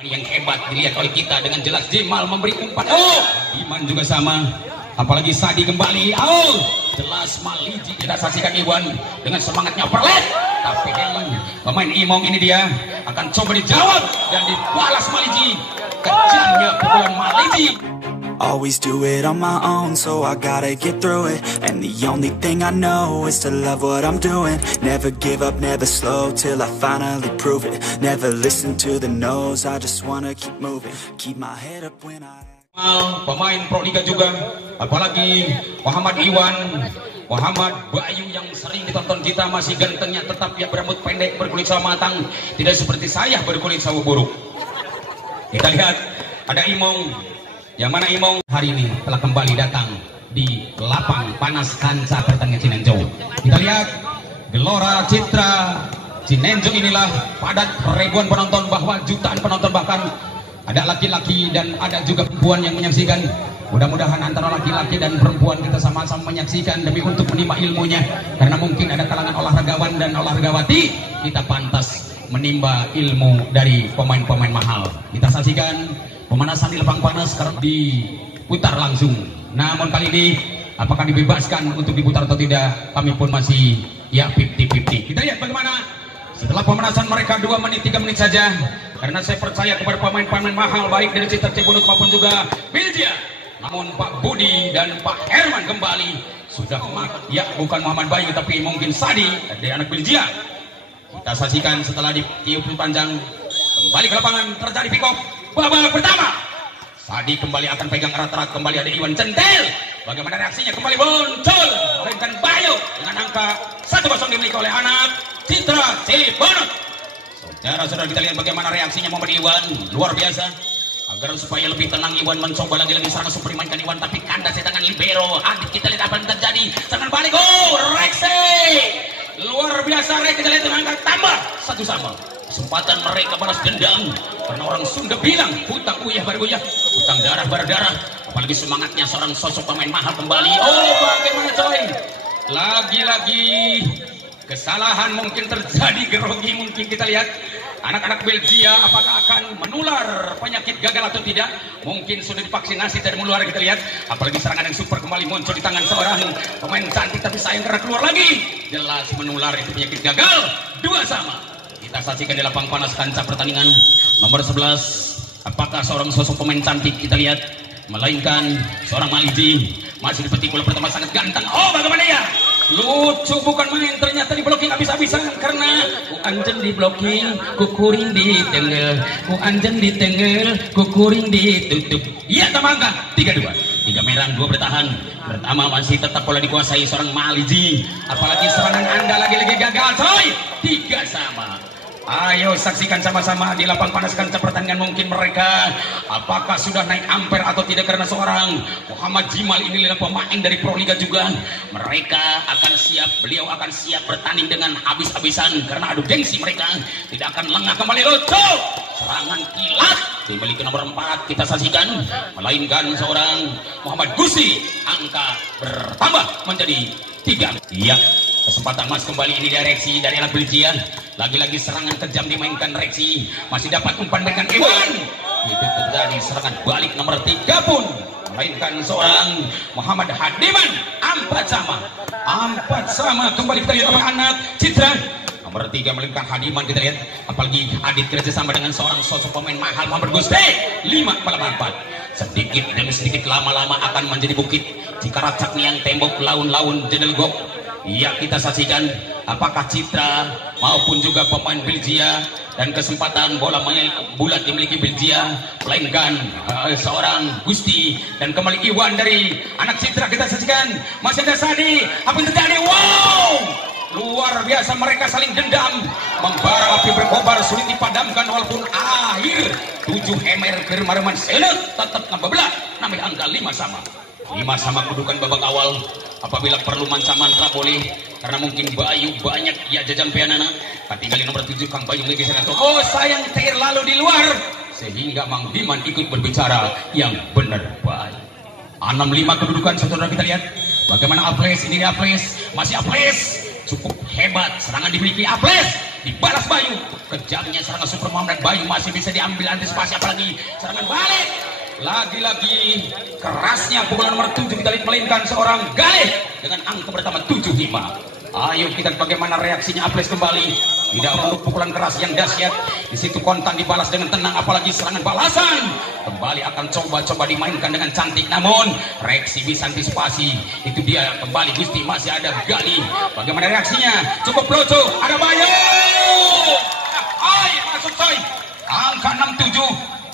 yang hebat dilihat oleh kita dengan jelas. Jimal memberi umpan, Iman juga sama, apalagi Sadi kembali, jelas Maliji. Kita saksikan Iwan dengan semangatnya perlet, tapi pemain Imong ini dia akan coba dijawab dan dibalas Maliji. Kejamnya pukulan Maliji. Always do it on my own, so I gotta get through it. And the only thing I know is to love what I'm doing. Never give up, never slow, till I finally prove it. Never listen to the no's, I just wanna keep moving. Keep my head up when I... Pemain Pro Liga juga, apalagi Muhammad Iwan, Muhammad Bayu yang sering ditonton kita, masih gantengnya tetap ya, berambut pendek, berkulit sawo matang, tidak seperti saya berkulit sawo buruk. Kita lihat ada Imong, yang mana Imong hari ini telah kembali datang di lapang panas kancah pertandingan Cinenjau. Kita lihat Gelora Citra Cinenjau inilah padat ribuan penonton, bahwa jutaan penonton, bahkan ada laki-laki dan ada juga perempuan yang menyaksikan. Mudah-mudahan antara laki-laki dan perempuan kita sama-sama menyaksikan demi untuk menimba ilmunya, karena mungkin ada kalangan olahragawan dan olahragawati, kita pantas menimba ilmu dari pemain-pemain mahal. Kita saksikan pemanasan di lapang panas sekarang diputar langsung. Namun kali ini apakah dibebaskan untuk diputar atau tidak, kami pun masih ya 50-50. Kita lihat bagaimana setelah pemanasan mereka 2 menit 3 menit saja, karena saya percaya kepada pemain-pemain mahal baik dari Citra Cibunut maupun juga Bilja. Namun Pak Budi dan Pak Herman kembali sudah ya, bukan Muhammad Bayu tapi mungkin Sadi dari anak Bilja. Kita saksikan setelah ditiup panjang, kembali ke lapangan terjadi pick up. Babak pertama, Sadi kembali akan pegang erat-erat, kembali ada Iwan Centel. Bagaimana reaksinya? Kembali muncul Renkan Bayu dengan angka 1-0 dimiliki oleh anak Citra Cibunut. Saudara-saudara, kita lihat bagaimana reaksinya Muhammad Iwan, luar biasa. Agar supaya lebih tenang, Iwan mencoba lagi serangan super, mainkan Iwan tapi kandas di tangan libero. Kita lihat apa yang terjadi. Serangan balik, Rexe luar biasa. Rexe, kita lihat dengan angka tambah 1-1. Kesempatan mereka balas dendam, karena orang Sunda bilang hutang uyah beruyah, hutang darah berdarah. Apalagi semangatnya seorang sosok pemain mahal kembali. Bagaimana coy, lagi-lagi kesalahan mungkin terjadi, grogi mungkin. Kita lihat anak-anak Belgia apakah akan menular penyakit gagal atau tidak. Mungkin sudah divaksinasi dan menular. Kita lihat apalagi serangan yang super kembali muncul di tangan seorang pemain cantik, tapi sayang karena keluar lagi, jelas menular itu penyakit gagal. 2-2. Kita saksikan di lapang panas kancah pertandingan nomor 11. Apakah seorang sosok pemain cantik, kita lihat, melainkan seorang Maliji, masih di petik bola pertama sangat ganteng. Bagaimana ya, lucu bukan main, ternyata di blocking habis-habisan, karena ku anjen di blocking, kukuring di tenggel, ku anjen di tenggel, kukuring ditutup. Iya tamangka 3-2. 3 merah, 2 bertahan. Pertama masih tetap bola dikuasai seorang Maliji, apalagi serangan Anda lagi-lagi gagal coy. 3-3. Ayo saksikan sama-sama di lapang panas kancah pertandingan. Mungkin mereka apakah sudah naik ampere atau tidak, karena seorang Muhammad Jimal ini adalah pemain dari Pro Liga juga. Mereka akan siap, beliau akan siap bertanding dengan habis-habisan, karena adu gengsi mereka tidak akan lengah. Kembali lucu serangan kilat dimiliki nomor 4, kita saksikan, melainkan seorang Muhammad Gusi, angka bertambah menjadi 3. Iya, kesempatan mas kembali ini dari Reksi dari anak Belgia. Lagi-lagi serangan kejam dimainkan Reksi, masih dapat umpan dengan Iwan. Itu terjadi serangan balik nomor 3 pun, melainkan seorang Muhammad Hadiman. 4-4 kembali kita lihat anak Citra nomor 3 melainkan Hadiman. Kita lihat apalagi Adit kerjasama dengan seorang sosok pemain mahal Muhammad Gusti. 5-4. Sedikit demi sedikit lama-lama akan menjadi bukit jika racak niang tembok laun-laun jedelgok. Iya, kita saksikan apakah Citra maupun juga pemain Belgia, dan kesempatan bola bulat dimiliki Belgia, melainkan seorang Gusti, dan kembali Iwan dari anak Citra. Kita saksikan masih ada Sadi. Apa yang terjadi? Wow, luar biasa, mereka saling dendam, membara api berkobar sulit dipadamkan, walaupun akhir 7 hemer kermareman selet tetap ngebebelah, namanya angka 5-5 kedudukan babak awal. Apabila perlu manca-mantra boleh, karena mungkin Bayu banyak ya jajam pianana. Tinggal nomor 7 Kang Bayu lagi sangat. Sayang cair lalu di luar, sehingga Mang Diman ikut berbicara yang benar baik. 6-5 kedudukan, saudara. Kita lihat bagaimana Aples ini. Aples masih Aples, cukup hebat serangan dimiliki Aples. dibalas Bayu. Kejamnya serangan Super Muhammad Bayu masih bisa diambil antisipasi, apalagi serangan balik. Lagi-lagi kerasnya pukulan nomor 7 kita lihat melainkan seorang Galih dengan angka pertama 75. Ayo kita lihat bagaimana reaksinya Aples kembali. Tidak perlu pukulan keras yang dahsyat. Di situ kontan dibalas dengan tenang, apalagi serangan balasan. Kembali akan coba-coba dimainkan dengan cantik, namun reaksi bisa antisipasi. Itu dia kembali Gusti, masih ada Galih. Bagaimana reaksinya? Cukup lucu. Ada Bayu. Ay, masuk coy. Angka 67.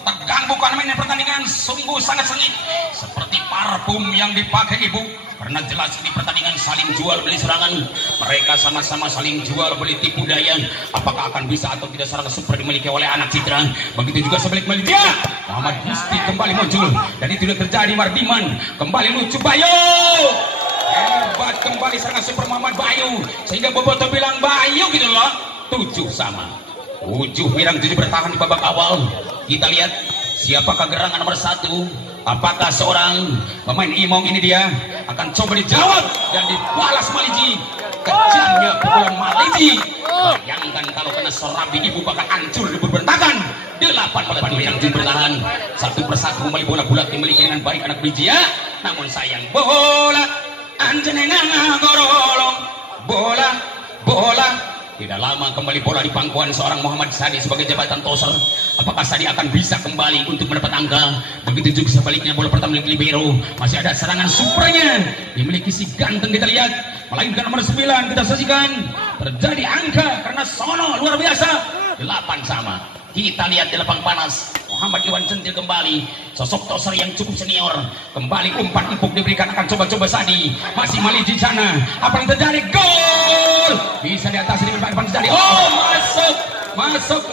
Tegang bukan main pertandingan, sungguh sangat sengit seperti parfum yang dipakai ibu, karena jelas ini pertandingan saling jual beli serangan. Mereka sama-sama saling jual beli tipu daya. Apakah akan bisa atau tidak serangan super dimiliki oleh anak Citra? Begitu juga sebaliknya dia Muhammad Gusti kembali muncul, dan itu sudah terjadi. Mardiman kembali lucu. Bayu hebat kembali serangan super Muhammad Bayu, sehingga Boboto bilang Bayu gitu loh. 7 sama 7 Wirang 7 bertahan di babak awal. Kita lihat siapakah gerangan nomor 1. Apakah seorang pemain Imong ini dia akan coba dijawab dan dibalas Maliji. Kejamnya pukulan Maliji. Bayangkan kalau kena Sorabi ibu bakal hancur diberbentakan. 8 Wirang 7 bertahan. Satu persatu kembali bola bulat dimiliki dengan baik anak Bijia. Namun sayang bola anjenengan gorolong. Bola tidak lama kembali bola di pangkuan seorang Muhammad Sadi sebagai jabatan toser. Apakah Sadi akan bisa kembali untuk mendapat angka? Begitu juga sebaliknya, bola pertama milik libero. Masih ada serangan supernya dimiliki si ganteng, kita lihat. Melainkan nomor 9 kita saksikan. Terjadi angka karena Sono luar biasa. 8 sama. Kita lihat di lapang panas Muhammad Iwan Centil kembali, sosok toser yang cukup senior. Kembali umpan empuk diberikan, akan coba-coba Sadi. Masih Maliji di sana. Apa yang terjadi? Gol! Bisa diatasi dengan baik Sadi. Oh, masuk.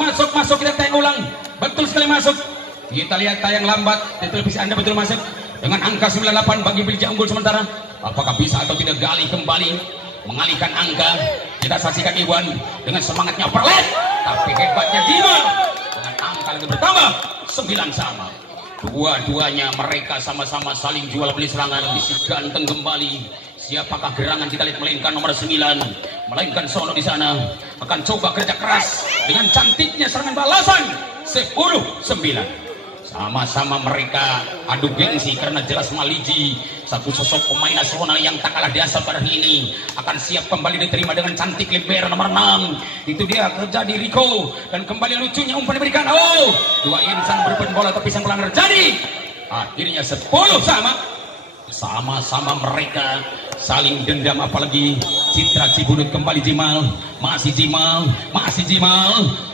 Kita tayang ulang. Betul sekali masuk. Kita lihat tayang lambat di televisi Anda, betul masuk. Dengan angka 98 bagi Bilja unggul sementara. Apakah bisa atau tidak Galih kembali mengalihkan angka? Kita saksikan Iwan dengan semangatnya overlap, tapi hebatnya Dima dengan angka lagi bertambah 9 sama. Dua-duanya mereka sama-sama saling jual beli serangan. Isi ganteng kembali. Siapakah gerangan kita lihat melainkan nomor 9, melainkan Sono di sana akan coba kerja keras dengan cantiknya serangan balasan. 10-9. Sama-sama mereka adu gengsi karena jelas Maliji, satu sosok pemain nasional yang tak kalah dasar pada hari ini, akan siap kembali diterima dengan cantik libero nomor 6. Itu dia terjadi Rico, dan kembali lucunya umpan diberikan. Oh, dua insan berebut bola tapi sang pelanggar terjadi. Akhirnya 10 sama. Sama-sama mereka saling dendam, apalagi Citra Cibunut kembali masih Jimal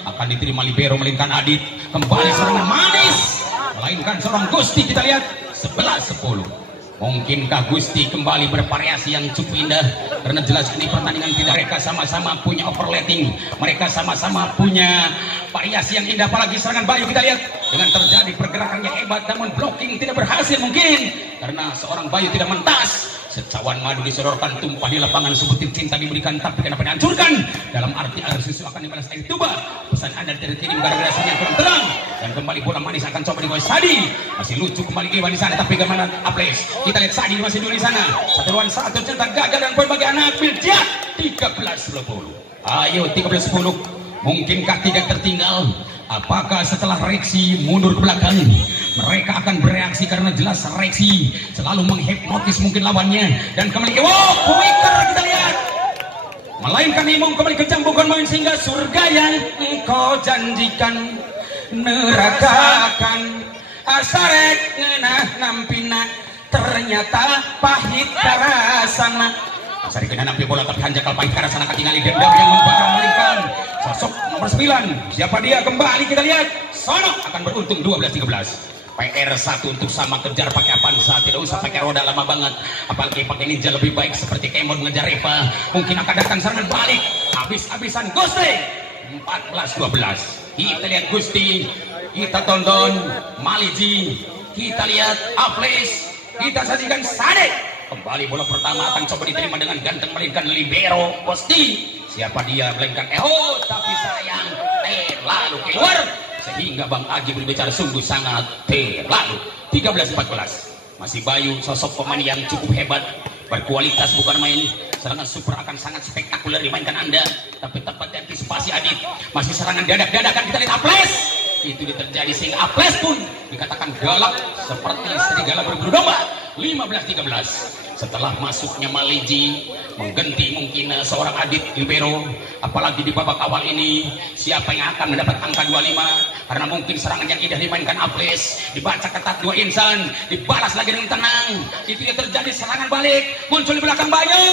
akan diterima libero melainkan Adit. Kembali serangan manis melainkan seorang Gusti, kita lihat 11-10. Mungkinkah Gusti kembali bervariasi yang cukup indah, karena jelas ini pertandingan tidak. Mereka sama-sama punya overlapping, mereka sama-sama punya variasi yang indah, apalagi serangan Bayu kita lihat dengan terjadi pergerakan yang hebat, namun blocking tidak berhasil mungkin karena seorang Bayu tidak mentas. Secawan madu disodorkan tumpah di lapangan, sebutir cinta diberikan tapi kenapa dihancurkan? Dalam arti air susu akan dibalas air tuba. Pesan Anda terkirim gara-gara sinyal kurang terang, dan kembali bola manis akan coba dibawa Sadi. Masih lucu kembali Iwan di sana, tapi bagaimana Aples? Kita lihat Sadi masih dulu di sana. Satu lawan satu ternyata gagal, dan poin bagi anak Bilja 13-10. Ayo 13-10. Mungkinkah tidak tertinggal? Apakah setelah reaksi mundur ke belakang mereka akan bereaksi, karena jelas reaksi selalu menghipnotis mungkin lawannya, dan kembali Kuiker kita lihat melainkan Imong kembali kejam, bukan main, sehingga surga yang engkau janjikan neraka akan asarek ngenah nampina ternyata pahit karasana. Sari kena nampi bola tapi hanjakal pahit karasana, ketinggalan dendam yang membara melingkang sosok nomor 9. Siapa dia? Kembali kita lihat Sono akan beruntung 12-13. PR1 untuk sama, kejar pakai Avanza, tidak usah pakai roda lama banget, apalagi pakai Ninja lebih baik seperti Kemon mengejar Reva. Mungkin akan datang serangan balik, habis-habisan Gusti 14-12. Kita lihat Gusti, kita tonton Maliji, kita lihat Aples, kita saksikan Sade. Kembali bola pertama akan coba diterima dengan ganteng melainkan libero Gusti. Siapa dia? Melainkan tapi sayang lalu keluar, sehingga Bang Agi berbicara sungguh sangat terlalu. 13-14. Masih Bayu, sosok pemain yang cukup hebat, berkualitas bukan main. Serangan super akan sangat spektakuler dimainkan Anda, tapi tepat antisipasi Adit. Masih serangan dadak-dadakan, kita lihat Aples. Itu terjadi sehingga Aples pun dikatakan galak seperti serigala berburu domba. 15-13 setelah masuknya Maliji mengganti mungkin seorang Adit Libero, apalagi di babak awal ini siapa yang akan mendapat angka 25 karena mungkin serangan yang indah dimainkan Aples, dibaca ketat dua insan, dibalas lagi dengan tenang. Itu yang terjadi, serangan balik muncul di belakang Bayu,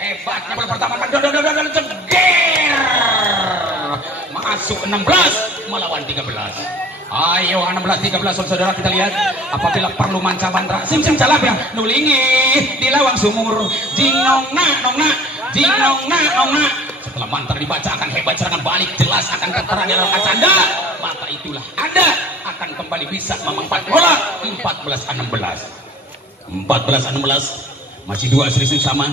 hebatnya bola pertama ceger masuk 16 melawan 13. Ayo 16-13 saudara, kita lihat apabila perlu manca mantra sim calap ya nulingi di lawang sumur jingnongna nongna jingnongna nongna. Setelah mantra dibaca akan hebat, serangan balik jelas akan keterangan dalam kacanda, maka itulah Anda akan kembali bisa memangkat bola. 14-16 masih dua serius sama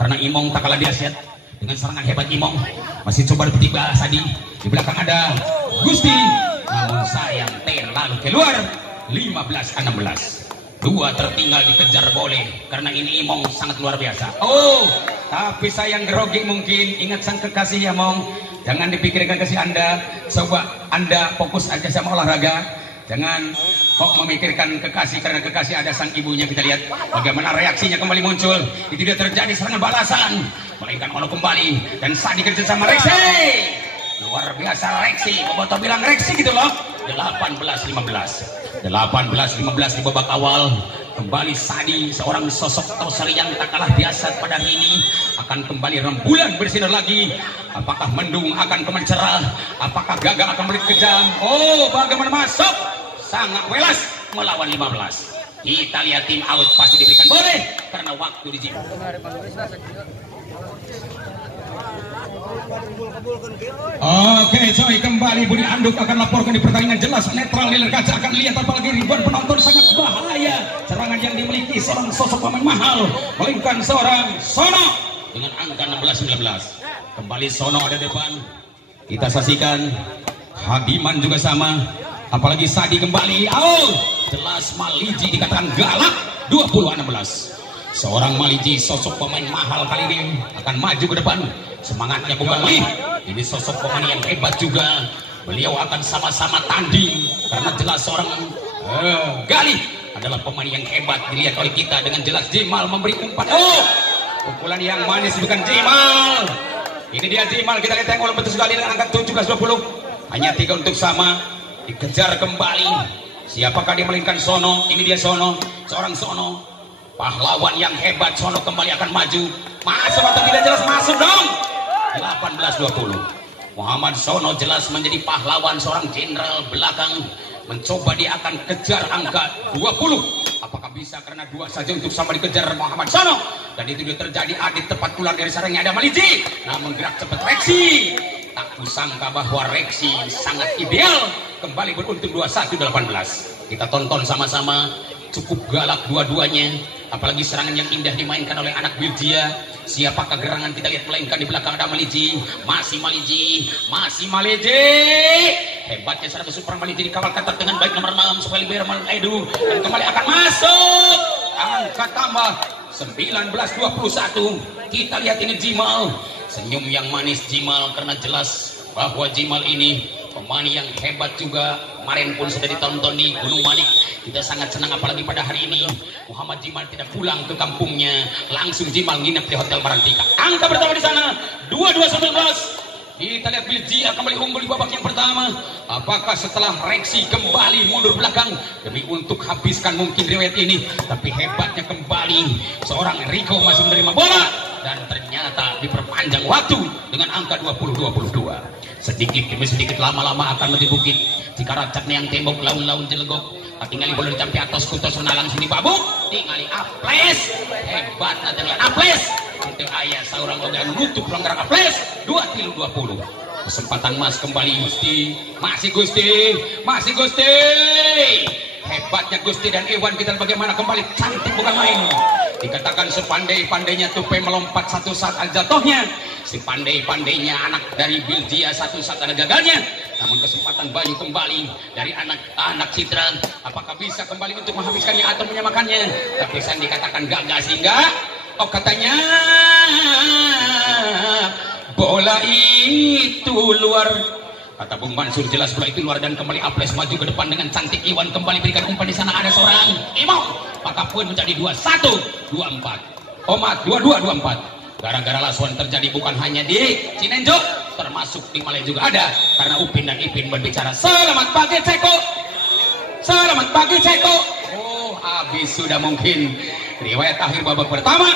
karena Imong tak kalah dahsyat dengan serangan hebat. Imong masih coba bertiba Sadi, di belakang ada Gusti, namun sayang terlalu keluar. 15-16 dua tertinggal dikejar boleh karena ini Imong sangat luar biasa. Oh tapi sayang grogi mungkin, ingat sang kekasih ya Mong, jangan dipikirkan kasih Anda, coba Anda fokus aja sama olahraga, jangan kok memikirkan kekasih karena kekasih ada sang ibunya. Kita lihat bagaimana reaksinya kembali muncul. Itu dia terjadi serangan balasan, melainkan Ono kembali dan Sadi kerja sama Reksi. Luar biasa Reksi, Boboto bilang Reksi gitu loh. 18-15 di babak awal. Kembali Sadi, seorang sosok Tosari yang tak kalah biasa pada hari ini, akan kembali rembulan bersinar lagi. Apakah mendung akan kembali cerah, apakah gagal akan balik kejam. Oh bagaimana masuk sangat welas melawan 15. Kita lihat tim out pasti diberikan boleh karena waktu di gym. Oke, coy, kembali Budi Anduk akan laporkan di pertandingan jelas netral di layar kaca, akan lihat apalagi ribuan penonton, sangat bahaya serangan yang dimiliki seorang sosok pemain mahal, melainkan seorang Sono dengan angka 16-19. Kembali Sono ada depan, kita saksikan Hadiman juga sama, apalagi Sadi kembali. Oh, jelas Maliji dikatakan galak. 20-16 seorang Maliji, sosok pemain mahal kali ini akan maju ke depan. Semangatnya bukan main, ini sosok pemain yang hebat juga. Beliau akan sama-sama tanding karena jelas seorang Galih adalah pemain yang hebat dilihat oleh kita. Dengan jelas Jimal memberi umpan. Oh, pukulan yang manis bukan Jimal. Ini dia Jimal, kita lihat yang betul sekali dengan angka 17-20. Hanya 3 untuk sama, dikejar kembali. Siapakah dia melainkan Sono? Ini dia Sono, seorang Sono, pahlawan yang hebat. Sono kembali akan maju, masuk atau tidak jelas masuk dong. 18-20 Muhammad Sono jelas menjadi pahlawan, seorang jenderal belakang. Mencoba dia akan kejar angka 20. Apakah bisa karena 2 saja untuk sama dikejar Muhammad Sono. Dan itu dia terjadi. Adit tepat keluar dari sarangnya ada Maliji, namun gerak cepat Reksi. Tak kusangka bahwa Reksi sangat ideal kembali beruntung 21-18. Kita tonton sama-sama, cukup galak dua-duanya. Apalagi serangan yang indah dimainkan oleh anak Bilgia. Siapakah gerangan kita lihat, melainkan di belakang ada Maliji. Masih Maliji, masih Maliji. Hebatnya serangan super Maliji dikawal ketat dengan baik nomor 6 supaya Libero Edu, dan kembali akan masuk. Angka tambah 19-21. Kita lihat ini Jimal, senyum yang manis Jimal karena jelas bahwa Jimal ini pemain yang hebat juga. Kemarin pun sudah ditonton di Gunung Manik. Kita sangat senang apalagi pada hari ini Muhammad Jimal tidak pulang ke kampungnya, langsung Jimal nginep di Hotel Marantika. Angka pertama di sana 22-19. Kita lihat Bilgia kembali unggul di babak yang pertama. Apakah setelah Reksi kembali mundur belakang demi untuk habiskan mungkin riwayat ini, tapi hebatnya kembali seorang Rico masih menerima bola dan ternyata diperpanjang waktu dengan angka 20-22. Sedikit demi sedikit, lama-lama akan lebih bukit. Jika racatnya yang tembok laun-laun jelegok, tinggali bola dicampi atas kutos menalang sini babu, tinggali Aples. Hebat dengan Aples. Itu ayah seorang orang menutup pelanggaran Aples. 2-20. Kesempatan Mas kembali Gusti. Masih Gusti, masih Gusti. Hebatnya Gusti dan Iwan, kita bagaimana kembali cantik bukan main. Dikatakan sepandai-pandainya Tupai melompat satu saat ada jatuhnya, si pandai-pandainya anak dari Bilgia satu saat ada gagalnya. namun kesempatan Bayu kembali dari anak Citra, apakah bisa kembali untuk menghabiskannya atau menyamakannya? Tapi Sandi katakan gagal sehingga katanya bola itu luar. Kata Bung Mansur jelas bola itu luar dan kembali Aples maju ke depan dengan cantik. Iwan kembali berikan umpan di sana, ada seorang Imam, maka poin menjadi 2-1 2-4. Omat 22-24. Gara-gara lasuan terjadi bukan hanya di Cinenjo, termasuk di Malaya juga ada, karena Upin dan Ipin berbicara. Selamat pagi Ceko, selamat pagi Ceko. Oh, habis sudah mungkin riwayat akhir babak pertama.